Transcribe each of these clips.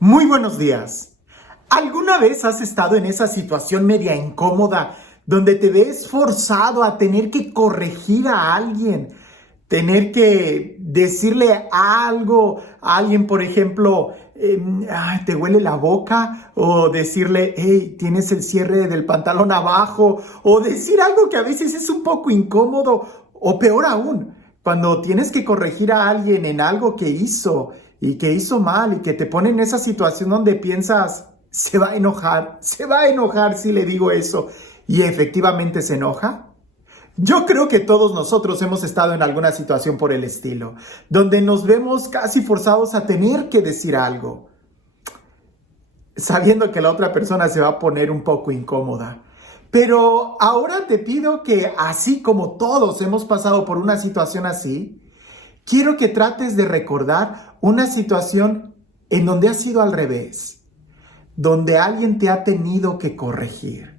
Muy buenos días. ¿Alguna vez has estado en esa situación media incómoda donde te ves forzado a tener que corregir a alguien, tener que decirle algo a alguien, por ejemplo, te huele la boca, o decirle, hey, tienes el cierre del pantalón abajo, o decir algo que a veces es un poco incómodo, o peor aún, cuando tienes que corregir a alguien en algo que hizo y que hizo mal y que te pone en esa situación donde piensas, se va a enojar si le digo eso, y efectivamente se enoja? Yo creo que todos nosotros hemos estado en alguna situación por el estilo, donde nos vemos casi forzados a tener que decir algo, sabiendo que la otra persona se va a poner un poco incómoda. Pero ahora te pido que, así como todos hemos pasado por una situación así, quiero que trates de recordar una situación en donde ha sido al revés, donde alguien te ha tenido que corregir,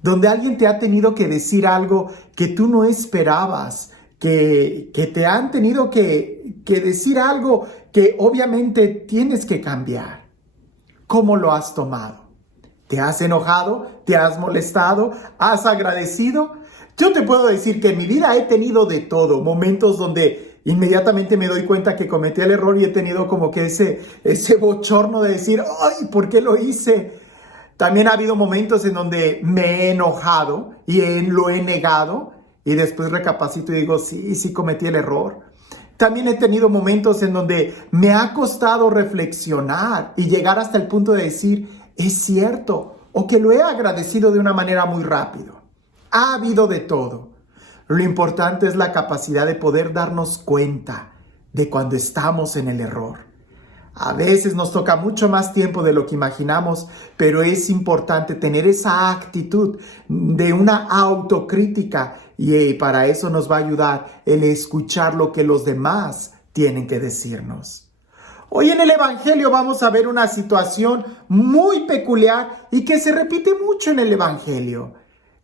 donde alguien te ha tenido que decir algo que tú no esperabas, que te han tenido que decir algo que obviamente tienes que cambiar. ¿Cómo lo has tomado? ¿Te has enojado? ¿Te has molestado? ¿Has agradecido? Yo te puedo decir que en mi vida he tenido de todo, momentos donde inmediatamente me doy cuenta que cometí el error y he tenido como que ese bochorno de decir, ¡ay! ¿Por qué lo hice? También ha habido momentos en donde me he enojado y lo he negado y después recapacito y digo, sí cometí el error. También he tenido momentos en donde me ha costado reflexionar y llegar hasta el punto de decir, es cierto, o que lo he agradecido de una manera muy rápido. Ha habido de todo. Lo importante es la capacidad de poder darnos cuenta de cuando estamos en el error. A veces nos toca mucho más tiempo de lo que imaginamos, pero es importante tener esa actitud de una autocrítica y para eso nos va a ayudar el escuchar lo que los demás tienen que decirnos. Hoy en el Evangelio vamos a ver una situación muy peculiar y que se repite mucho en el Evangelio.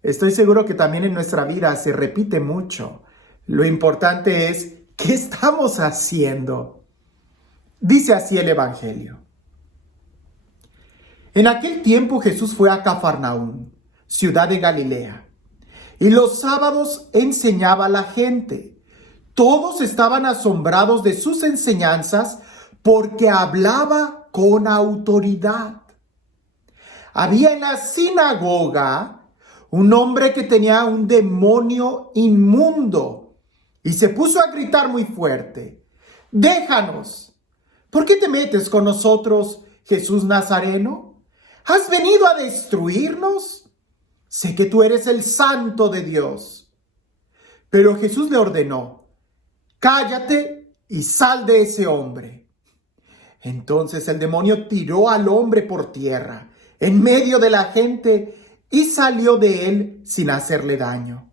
Estoy seguro que también en nuestra vida se repite mucho. Lo importante es, ¿qué estamos haciendo? Dice así el Evangelio. En aquel tiempo Jesús fue a Cafarnaúm, ciudad de Galilea, y los sábados enseñaba a la gente. Todos estaban asombrados de sus enseñanzas porque hablaba con autoridad. Había en la sinagoga un hombre que tenía un demonio inmundo y se puso a gritar muy fuerte, «Déjanos. ¿Por qué te metes con nosotros, Jesús Nazareno? ¿Has venido a destruirnos? Sé que tú eres el Santo de Dios». Pero Jesús le ordenó, «Cállate y sal de ese hombre». Entonces el demonio tiró al hombre por tierra, en medio de la gente, y salió de él sin hacerle daño.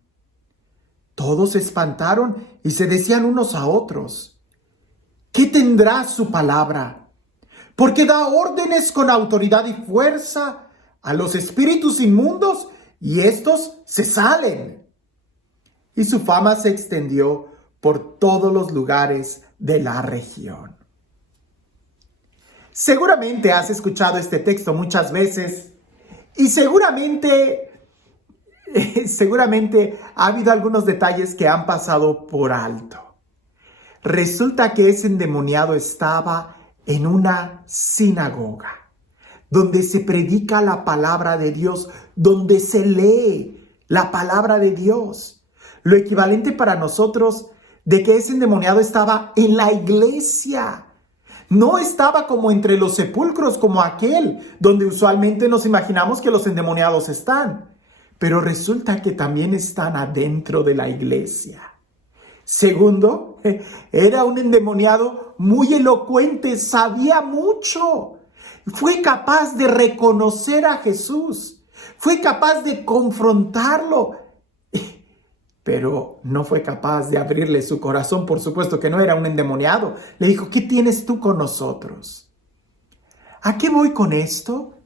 Todos se espantaron y se decían unos a otros, ¿qué tendrá su palabra? Porque da órdenes con autoridad y fuerza a los espíritus inmundos y estos se salen. Y su fama se extendió por todos los lugares de la región. Seguramente has escuchado este texto muchas veces y seguramente ha habido algunos detalles que han pasado por alto. Resulta que ese endemoniado estaba en una sinagoga, donde se predica la palabra de Dios, donde se lee la palabra de Dios. Lo equivalente para nosotros de que ese endemoniado estaba en la iglesia. No estaba como entre los sepulcros como aquel, donde usualmente nos imaginamos que los endemoniados están. Pero resulta que también están adentro de la iglesia. Segundo, era un endemoniado muy elocuente, sabía mucho. Fue capaz de reconocer a Jesús. Fue capaz de confrontarlo. Pero no fue capaz de abrirle su corazón. Por supuesto que no era un endemoniado. Le dijo, ¿qué tienes tú con nosotros? ¿A qué voy con esto?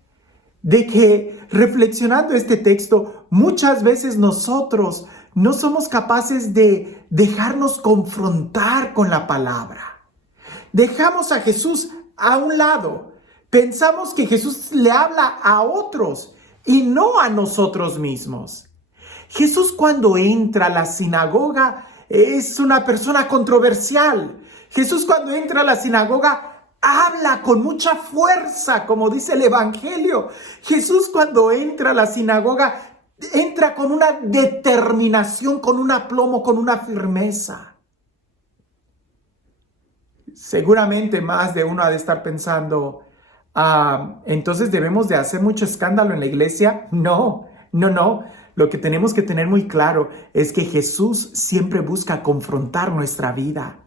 De que reflexionando este texto, muchas veces nosotros no somos capaces de dejarnos confrontar con la palabra. Dejamos a Jesús a un lado, pensamos que Jesús le habla a otros y no a nosotros mismos. Jesús cuando entra a la sinagoga es una persona controversial. Jesús cuando entra a la sinagoga habla con mucha fuerza, como dice el Evangelio. Jesús cuando entra a la sinagoga entra con una determinación, con un aplomo, con una firmeza. Seguramente más de uno ha de estar pensando, entonces debemos de hacer mucho escándalo en la iglesia. No. Lo que tenemos que tener muy claro es que Jesús siempre busca confrontar nuestra vida.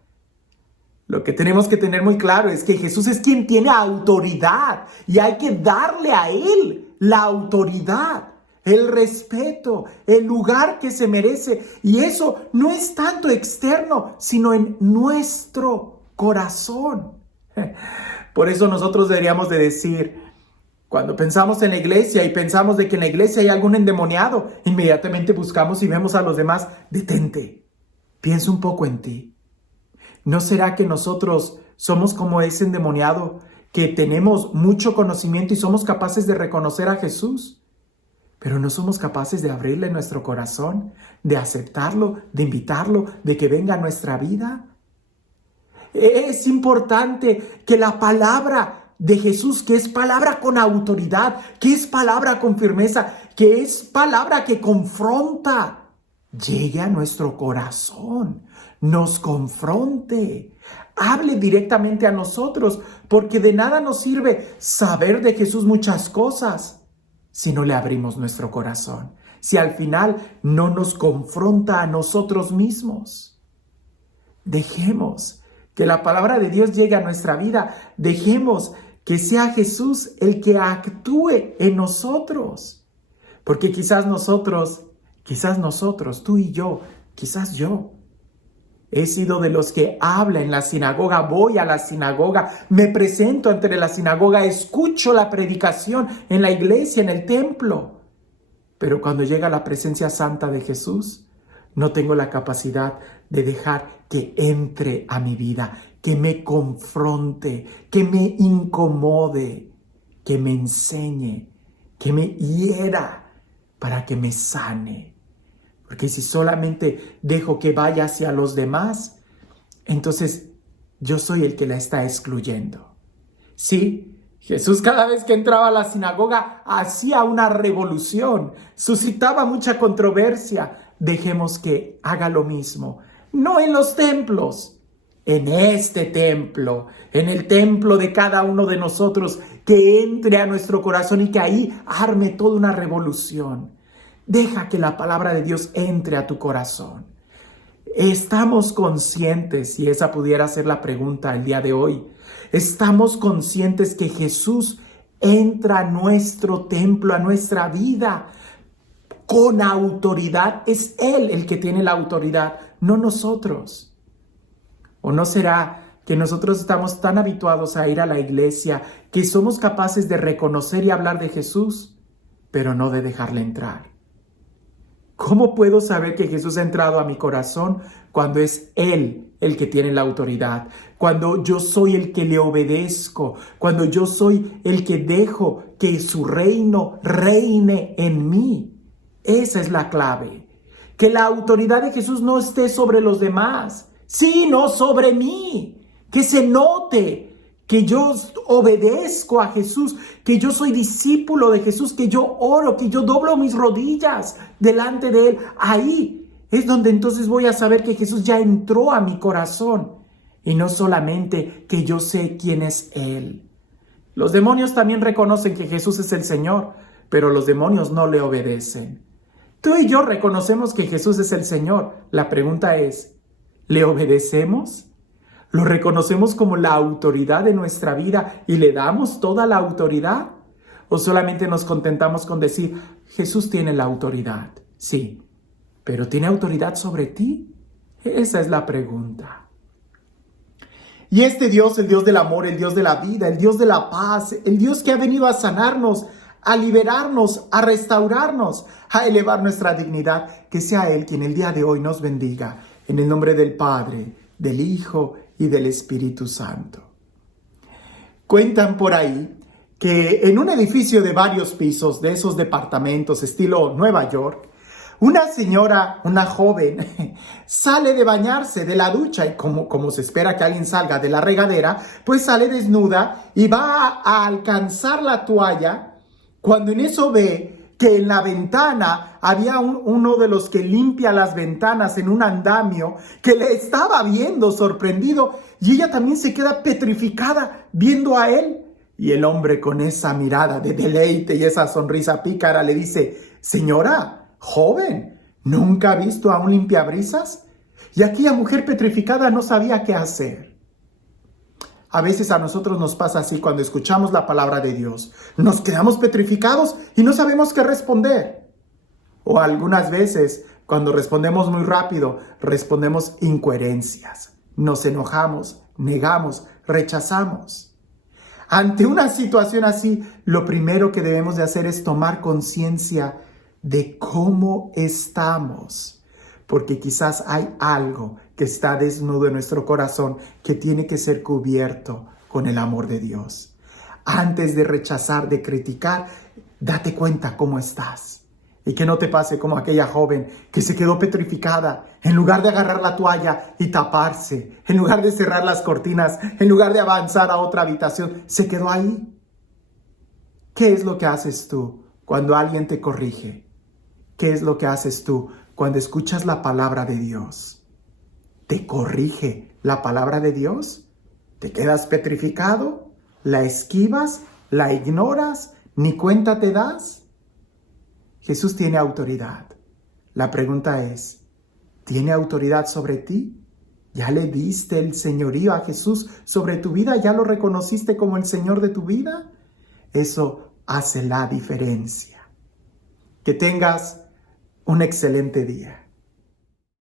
Lo que tenemos que tener muy claro es que Jesús es quien tiene autoridad y hay que darle a Él la autoridad, el respeto, el lugar que se merece. Y eso no es tanto externo, sino en nuestro corazón. Por eso nosotros deberíamos de decir, cuando pensamos en la iglesia y pensamos de que en la iglesia hay algún endemoniado, inmediatamente buscamos y vemos a los demás. Detente, piensa un poco en ti. ¿No será que nosotros somos como ese endemoniado que tenemos mucho conocimiento y somos capaces de reconocer a Jesús, pero no somos capaces de abrirle nuestro corazón, de aceptarlo, de invitarlo, de que venga a nuestra vida? Es importante que la palabra de Jesús, que es palabra con autoridad, que es palabra con firmeza, que es palabra que confronta, llegue a nuestro corazón, nos confronte, hable directamente a nosotros, porque de nada nos sirve saber de Jesús muchas cosas si no le abrimos nuestro corazón, si al final no nos confronta a nosotros mismos. Dejemos que la palabra de Dios llegue a nuestra vida, dejemos que sea Jesús el que actúe en nosotros, porque quizás nosotros, tú y yo, quizás yo, he sido de los que habla en la sinagoga, voy a la sinagoga, me presento ante la sinagoga, escucho la predicación en la iglesia, en el templo. Pero cuando llega la presencia santa de Jesús, no tengo la capacidad de dejar que entre a mi vida, que me confronte, que me incomode, que me enseñe, que me hiera para que me sane. Porque si solamente dejo que vaya hacia los demás, entonces yo soy el que la está excluyendo. Sí, Jesús cada vez que entraba a la sinagoga hacía una revolución, suscitaba mucha controversia. Dejemos que haga lo mismo, no en los templos, en este templo, en el templo de cada uno de nosotros, que entre a nuestro corazón y que ahí arme toda una revolución. Deja que la palabra de Dios entre a tu corazón. ¿Estamos conscientes, y esa pudiera ser la pregunta el día de hoy, estamos conscientes que Jesús entra a nuestro templo, a nuestra vida, con autoridad? Es Él el que tiene la autoridad, no nosotros. ¿O no será que nosotros estamos tan habituados a ir a la iglesia que somos capaces de reconocer y hablar de Jesús, pero no de dejarle entrar? ¿Cómo puedo saber que Jesús ha entrado a mi corazón cuando es Él el que tiene la autoridad? Cuando yo soy el que le obedezco, cuando yo soy el que dejo que su reino reine en mí. Esa es la clave. Que la autoridad de Jesús no esté sobre los demás, sino sobre mí. Que se note que yo obedezco a Jesús, que yo soy discípulo de Jesús, que yo oro, que yo doblo mis rodillas delante de Él. Ahí es donde entonces voy a saber que Jesús ya entró a mi corazón. Y no solamente que yo sé quién es Él. Los demonios también reconocen que Jesús es el Señor, pero los demonios no le obedecen. Tú y yo reconocemos que Jesús es el Señor. La pregunta es, ¿le obedecemos? ¿Lo reconocemos como la autoridad de nuestra vida y le damos toda la autoridad? ¿O solamente nos contentamos con decir, Jesús tiene la autoridad? Sí, pero ¿tiene autoridad sobre ti? Esa es la pregunta. Y este Dios, el Dios del amor, el Dios de la vida, el Dios de la paz, el Dios que ha venido a sanarnos, a liberarnos, a restaurarnos, a elevar nuestra dignidad, que sea Él quien el día de hoy nos bendiga. En el nombre del Padre, del Hijo y del Espíritu Santo. Cuentan por ahí que en un edificio de varios pisos, de esos departamentos estilo Nueva York, una señora, una joven, sale de bañarse de la ducha y como se espera que alguien salga de la regadera, pues sale desnuda y va a alcanzar la toalla cuando en eso ve que en la ventana había uno de los que limpia las ventanas en un andamio que le estaba viendo sorprendido y ella también se queda petrificada viendo a él. Y el hombre con esa mirada de deleite y esa sonrisa pícara le dice: señora, joven, ¿nunca ha visto a un limpiabrisas? Y aquella mujer petrificada no sabía qué hacer. A veces a nosotros nos pasa así cuando escuchamos la palabra de Dios. Nos quedamos petrificados y no sabemos qué responder. O algunas veces, cuando respondemos muy rápido, respondemos incoherencias. Nos enojamos, negamos, rechazamos. Ante una situación así, lo primero que debemos de hacer es tomar conciencia de cómo estamos, porque quizás hay algo que está desnudo en nuestro corazón que tiene que ser cubierto con el amor de Dios. Antes de rechazar, de criticar, date cuenta cómo estás. Y que no te pase como aquella joven que se quedó petrificada. En lugar de agarrar la toalla y taparse, en lugar de cerrar las cortinas, en lugar de avanzar a otra habitación, se quedó ahí. ¿Qué es lo que haces tú cuando alguien te corrige? ¿Qué es lo que haces tú cuando escuchas la palabra de Dios? ¿Te corrige la palabra de Dios? ¿Te quedas petrificado? ¿La esquivas? ¿La ignoras? ¿Ni cuenta te das? Jesús tiene autoridad. La pregunta es, ¿tiene autoridad sobre ti? ¿Ya le diste el señorío a Jesús sobre tu vida? ¿Ya lo reconociste como el Señor de tu vida? Eso hace la diferencia. Que tengas un excelente día.